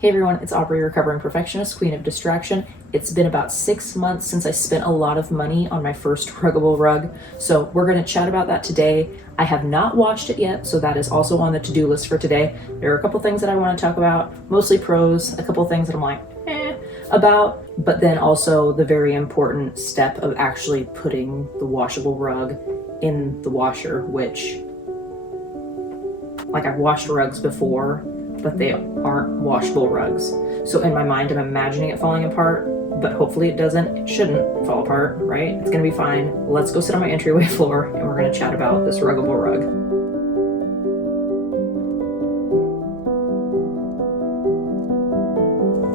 Hey everyone, it's Aubrey, recovering perfectionist, queen of distraction. It's been about 6 months since I spent a lot of money on my first Ruggable rug, so we're going to chat about that today. I have not washed it yet, so that is also on the to-do list for today. There are a couple things that I want to talk about, mostly pros, a couple things that I'm like, about, but then also the very important step of actually putting the washable rug in the washer, which, like, I've washed rugs before, but they aren't washable rugs. So in my mind, I'm imagining it falling apart, but hopefully it doesn't. It shouldn't fall apart, right? It's gonna be fine. Let's go sit on my entryway floor and we're gonna chat about this Ruggable rug.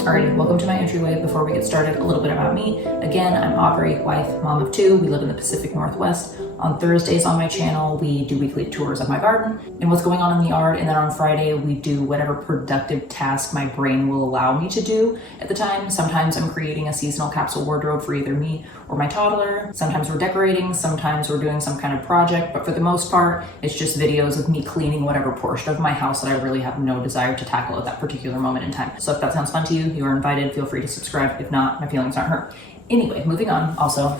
Alrighty, welcome to my entryway. Before we get started, a little bit about me. Again, I'm Aubrey, wife, mom of 2. We live in the Pacific Northwest. On Thursdays on my channel, we do weekly tours of my garden and what's going on in the yard. And then on Friday, we do whatever productive task my brain will allow me to do at the time. Sometimes I'm creating a seasonal capsule wardrobe for either me or my toddler. Sometimes we're decorating, sometimes we're doing some kind of project, but for the most part, it's just videos of me cleaning whatever portion of my house that I really have no desire to tackle at that particular moment in time. So if that sounds fun to you, you are invited. Feel free to subscribe. If not, my feelings aren't hurt. Anyway, moving on. Also,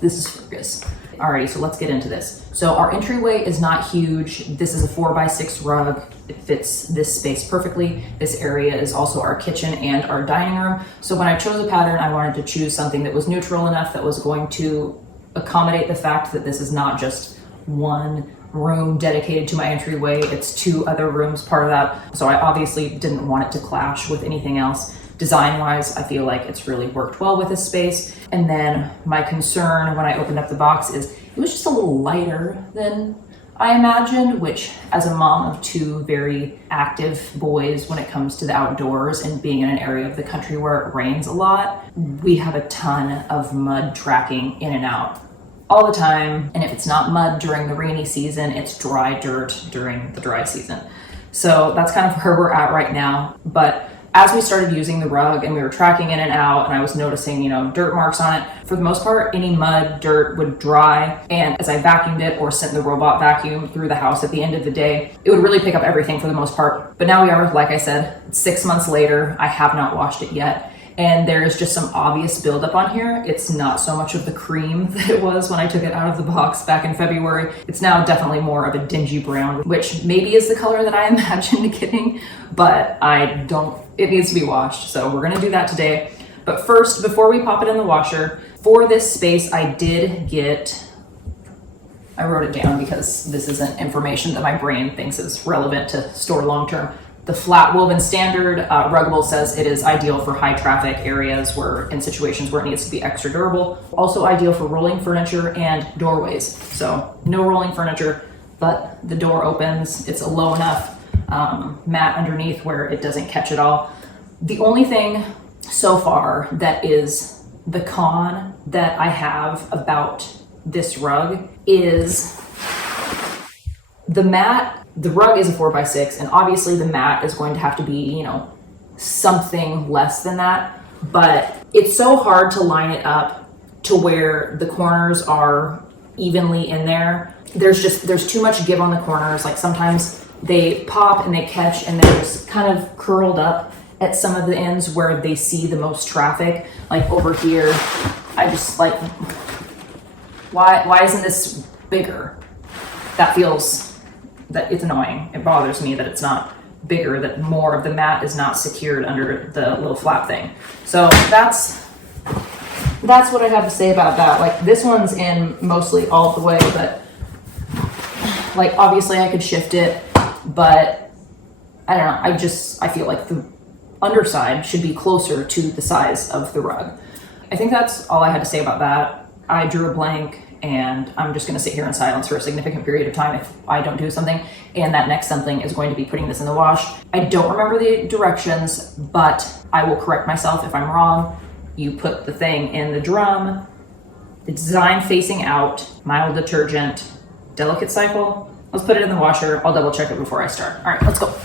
this is Fergus. Alrighty, so let's get into this. So our entryway is not huge. This is a 4x6 rug. It fits this space perfectly. This area is also our kitchen and our dining room. So when I chose a pattern, I wanted to choose something that was neutral enough that was going to accommodate the fact that this is not just one room dedicated to my entryway. It's 2 other rooms part of that. So I obviously didn't want it to clash with anything else. Design-wise, I feel like it's really worked well with this space. And then my concern when I opened up the box is it was just a little lighter than I imagined, which as a mom of 2 very active boys when it comes to the outdoors and being in an area of the country where it rains a lot, we have a ton of mud tracking in and out all the time. And if it's not mud during the rainy season, it's dry dirt during the dry season. So that's kind of where we're at right now. But as we started using the rug and we were tracking in and out, and I was noticing, dirt marks on it, for the most part, any mud, dirt would dry. And as I vacuumed it or sent the robot vacuum through the house at the end of the day, it would really pick up everything for the most part. But now we are, like I said, 6 months later. I have not washed it yet. And there is just some obvious buildup on here. It's not so much of the cream that it was when I took it out of the box back in February. It's now definitely more of a dingy brown, which maybe is the color that I imagined getting, but it needs to be washed. So we're gonna do that today. But first, before we pop it in the washer, for this space, I wrote it down because this isn't information that my brain thinks is relevant to store long-term. The flat woven standard, Ruggable says it is ideal for high traffic areas in situations where it needs to be extra durable. Also ideal for rolling furniture and doorways. So no rolling furniture, but the door opens. It's a low enough mat underneath where it doesn't catch it all. The only thing so far that is the con that I have about this rug is the mat. The rug is a 4x6, and obviously the mat is going to have to be, something less than that, but it's so hard to line it up to where the corners are evenly in there. There's too much give on the corners. Like sometimes they pop and they catch and they're just kind of curled up at some of the ends where they see the most traffic. Like over here, I just like, why isn't this bigger? That it's annoying. It bothers me that it's not bigger, that more of the mat is not secured under the little flap thing. So that's what I have to say about that. Like this one's in mostly all the way, but like obviously I could shift it, but I don't know. I feel like the underside should be closer to the size of the rug. I think that's all I had to say about that. I drew a blank, and I'm just going to sit here in silence for a significant period of time if I don't do something. And that next something is going to be putting this in the wash. I don't remember the directions, but I will correct myself if I'm wrong. You put the thing in the drum, the design facing out, mild detergent, delicate cycle. Let's put it in the washer. I'll double check it before I start. All right, let's go.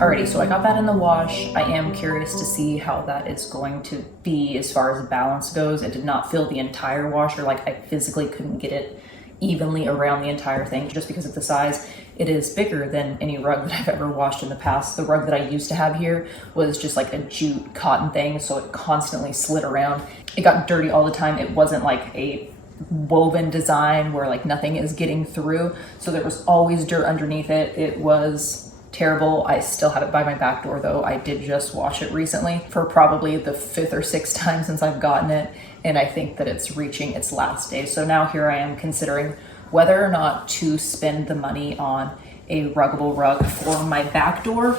Alrighty, so I got that in the wash. I am curious to see how that is going to be as far as balance goes. It did not fill the entire washer, like I physically couldn't get it evenly around the entire thing just because of the size. It is bigger than any rug that I've ever washed in the past. The rug that I used to have here was just like a jute cotton thing, so it constantly slid around. It got dirty all the time. It wasn't like a woven design where like nothing is getting through, so there was always dirt underneath it. It was terrible. I still have it by my back door though. I did just wash it recently for probably the 5th or 6th time since I've gotten it, and I think that it's reaching its last day. So now here I am considering whether or not to spend the money on a ruggable rug for my back door.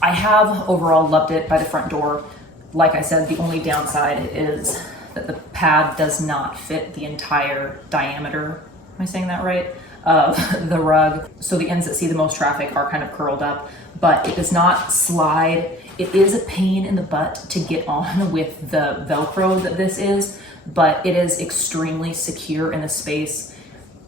I have overall loved it by the front door. Like I said, the only downside is that the pad does not fit the entire diameter, am I saying that right, of the rug. So the ends that see the most traffic are kind of curled up, but it does not slide. It is a pain in the butt to get on with the Velcro that this is, but it is extremely secure in the space.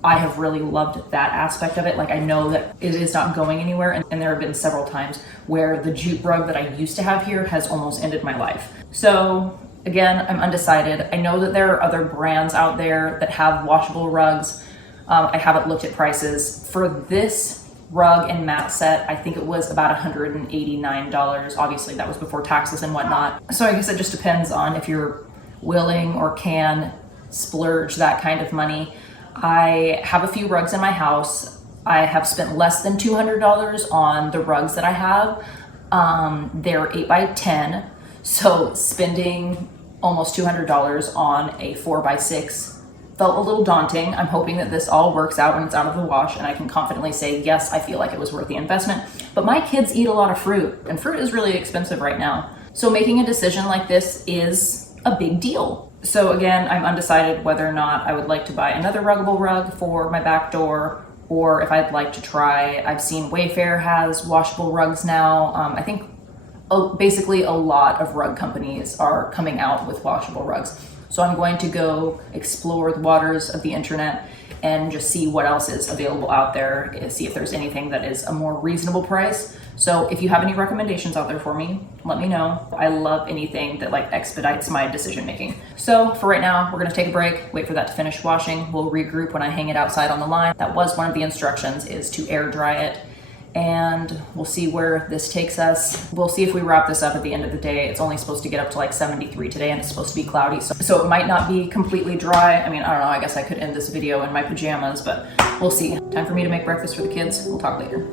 I have really loved that aspect of it. Like, I know that it is not going anywhere, and there have been several times where the jute rug that I used to have here has almost ended my life. So again, I'm undecided. I know that there are other brands out there that have washable rugs. I haven't looked at prices. For this rug and mat set, I think it was about $189. Obviously that was before taxes and whatnot. So I guess it just depends on if you're willing or can splurge that kind of money. I have a few rugs in my house. I have spent less than $200 on the rugs that I have. They're 8x10. So spending almost $200 on a 4x6 felt a little daunting. I'm hoping that this all works out when it's out of the wash and I can confidently say, yes, I feel like it was worth the investment. But my kids eat a lot of fruit, and fruit is really expensive right now. So making a decision like this is a big deal. So again, I'm undecided whether or not I would like to buy another ruggable rug for my back door, or if I'd like to try. I've seen Wayfair has washable rugs now. I think basically a lot of rug companies are coming out with washable rugs. So I'm going to go explore the waters of the internet and just see what else is available out there, see if there's anything that is a more reasonable price. So if you have any recommendations out there for me, let me know. I love anything that like expedites my decision making. So for right now, we're gonna take a break, wait for that to finish washing. We'll regroup when I hang it outside on the line. That was one of the instructions, is to air dry it. And we'll see where this takes us. We'll see if we wrap this up at the end of the day. It's only supposed to get up to like 73 today, and it's supposed to be cloudy. So it might not be completely dry. I mean, I don't know, I guess I could end this video in my pajamas, but we'll see. Time for me to make breakfast for the kids. We'll talk later.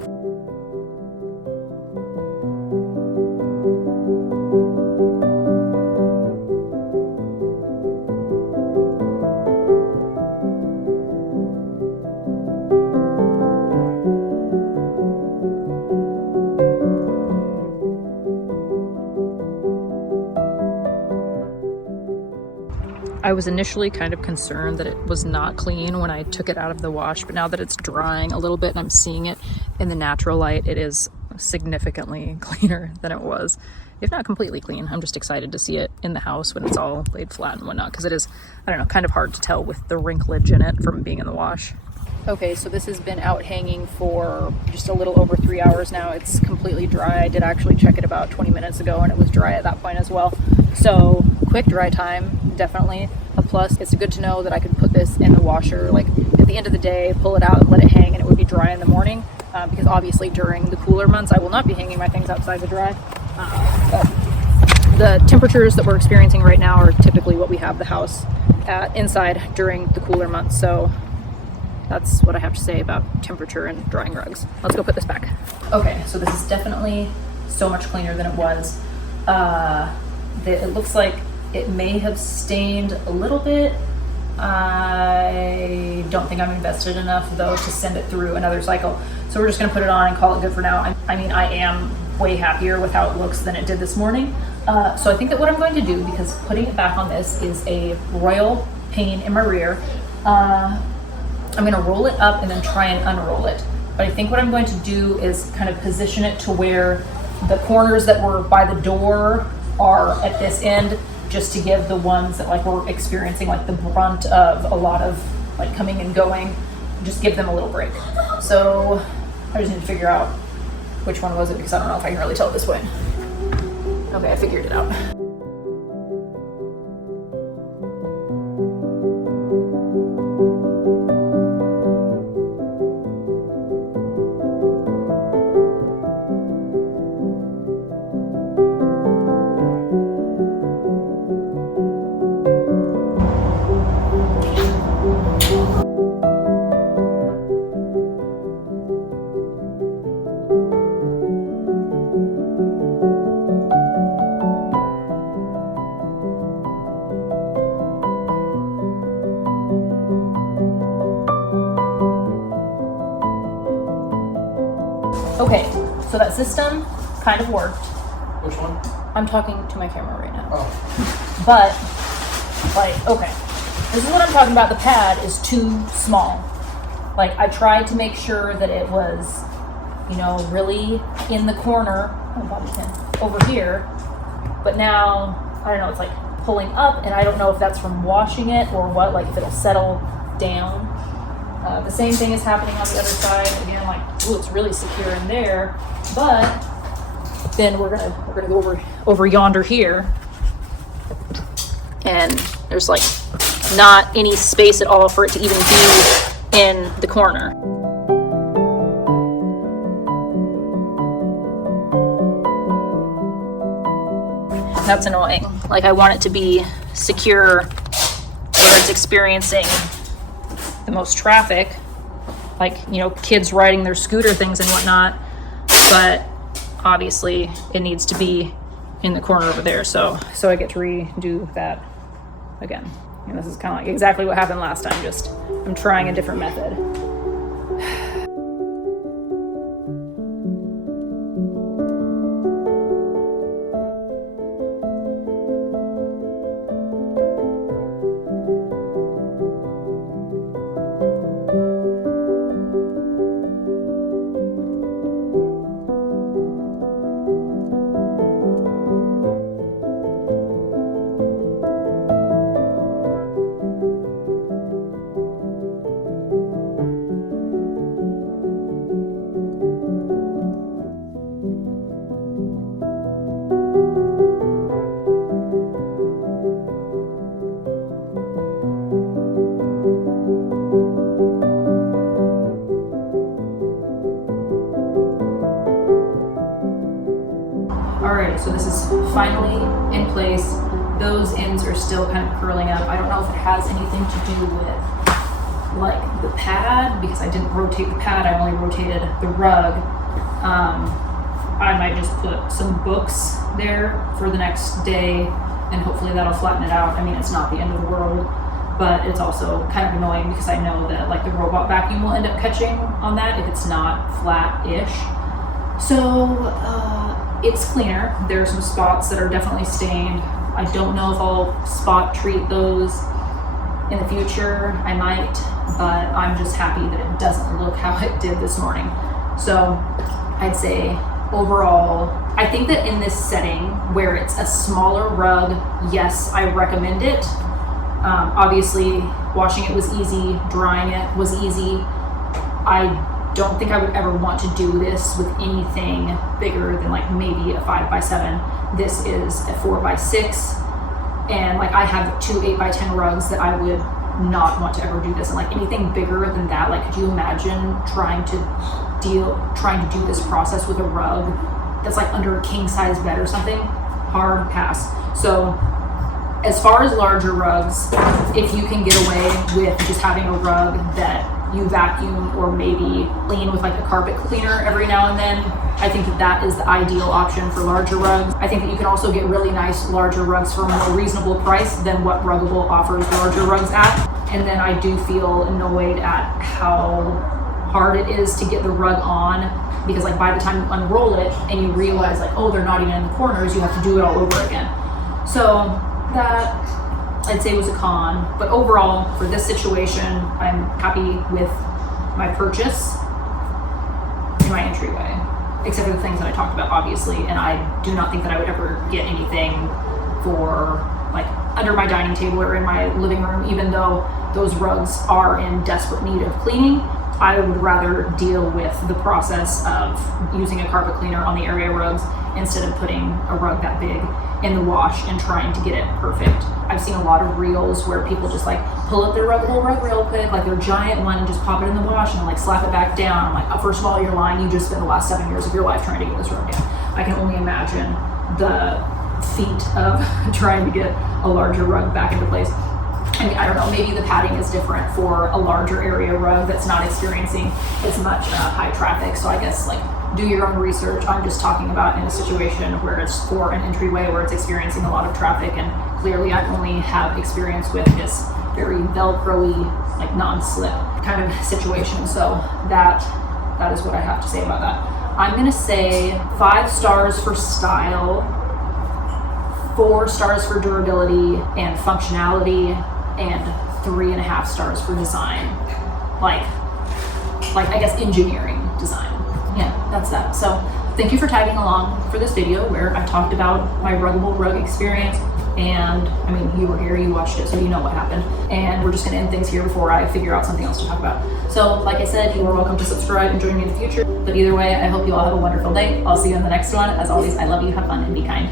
I was initially kind of concerned that it was not clean when I took it out of the wash, but now that it's drying a little bit and I'm seeing it in the natural light, it is significantly cleaner than it was. If not completely clean. I'm just excited to see it in the house when it's all laid flat and whatnot, because it is, I don't know, kind of hard to tell with the wrinklage in it from being in the wash. Okay, so this has been out hanging for just a little over 3 hours now. It's completely dry. I did actually check it about 20 minutes ago and it was dry at that point as well. So quick dry time, definitely a plus. It's good to know that I could put this in the washer, like at the end of the day, pull it out and let it hang, and it would be dry in the morning. Because obviously during the cooler months, I will not be hanging my things outside to dry. But the temperatures that we're experiencing right now are typically what we have the house at inside during the cooler months. So that's what I have to say about temperature and drying rugs. Let's go put this back. Okay, so this is definitely so much cleaner than it was. It looks like it may have stained a little bit. I don't think I'm invested enough though to send it through another cycle. So we're just gonna put it on and call it good for now. I mean, I am way happier with how it looks than it did this morning. So I think that what I'm going to do, because putting it back on this is a royal pain in my rear, I'm gonna roll it up and then try and unroll it. But I think what I'm going to do is kind of position it to where the corners that were by the door are at this end, just to give the ones that like we're experiencing like the brunt of a lot of like coming and going, just give them a little break. So I just need to figure out which one was it, because I don't know if I can really tell at this point. Okay, I figured it out. Okay, so that system kind of worked. Which one? I'm talking to my camera right now. Oh. But, like, okay. This is what I'm talking about. The pad is too small. Like, I tried to make sure that it was, you know, really in the corner, bobby pin, over here. But now, I don't know, it's like pulling up, and I don't know if that's from washing it or what, like if it'll settle down. The same thing is happening on the other side. Again, like, ooh, it's really secure in there. But then we're gonna go over yonder here, and there's like not any space at all for it to even be in the corner. That's annoying. Like, I want it to be secure where it's experiencing the most traffic, like, you know, kids riding their scooter things and whatnot, but obviously it needs to be in the corner over there, so I get to redo that again. And this is kind of like exactly what happened last time, just I'm trying a different method. Alright, so this is finally in place. Those ends are still kind of curling up. I don't know if it has anything to do with like the pad, because I didn't rotate the pad, I only rotated the rug. I might just put some books there for the next day, and hopefully that'll flatten it out. I mean, it's not the end of the world, but it's also kind of annoying because I know that like the robot vacuum will end up catching on that if it's not flat-ish. So it's cleaner. There are some spots that are definitely stained. I don't know if I'll spot treat those in the future. I might, but I'm just happy that it doesn't look how it did this morning. So I'd say overall, I think that in this setting where it's a smaller rug, yes, I recommend it. Obviously, washing it was easy, drying it was easy. I don't think I would ever want to do this with anything bigger than like maybe a 5x7. This is a 4x6, and like I have 2 8x10 rugs that I would not want to ever do this. And like anything bigger than that, like could you imagine trying to do this process with a rug that's like under a king size bed or something? Hard pass. So as far as larger rugs, if you can get away with just having a rug that you vacuum or maybe clean with like a carpet cleaner every now and then, I think that is the ideal option for larger rugs. I think that you can also get really nice larger rugs for a more reasonable price than what Ruggable offers larger rugs at. And then I do feel annoyed at how hard it is to get the rug on, because like by the time you unroll it and you realize like, oh, they're not even in the corners, you have to do it all over again. So that I'd say was a con, but overall for this situation, I'm happy with my purchase and my entryway, except for the things that I talked about, obviously. And I do not think that I would ever get anything for like under my dining table or in my living room, even though those rugs are in desperate need of cleaning. I would rather deal with the process of using a carpet cleaner on the area rugs instead of putting a rug that big in the wash and trying to get it perfect. I've seen a lot of reels where people just like pull up their ruggable rug real quick, like their giant one, and just pop it in the wash and like slap it back down. I'm like, oh, first of all, you're lying. You just spent the last 7 years of your life trying to get this rug down. I can only imagine the feat of trying to get a larger rug back into place. I mean, I don't know, maybe the padding is different for a larger area rug that's not experiencing as much high traffic. So I guess like do your own research. I'm just talking about in a situation where it's for an entryway where it's experiencing a lot of traffic, and clearly I only have experience with this very Velcro-y, like non-slip kind of situation. So that is what I have to say about that. I'm gonna say 5 stars for style, 4 stars for durability and functionality, and 3.5 stars for design. Like I guess engineering design. Yeah, that's that. So thank you for tagging along for this video where I talked about my ruggable rug experience. And I mean, you were here, you watched it, so you know what happened. And we're just gonna end things here before I figure out something else to talk about. So like I said, you are welcome to subscribe and join me in the future. But either way, I hope you all have a wonderful day. I'll see you in the next one. As always, I love you, have fun, and be kind.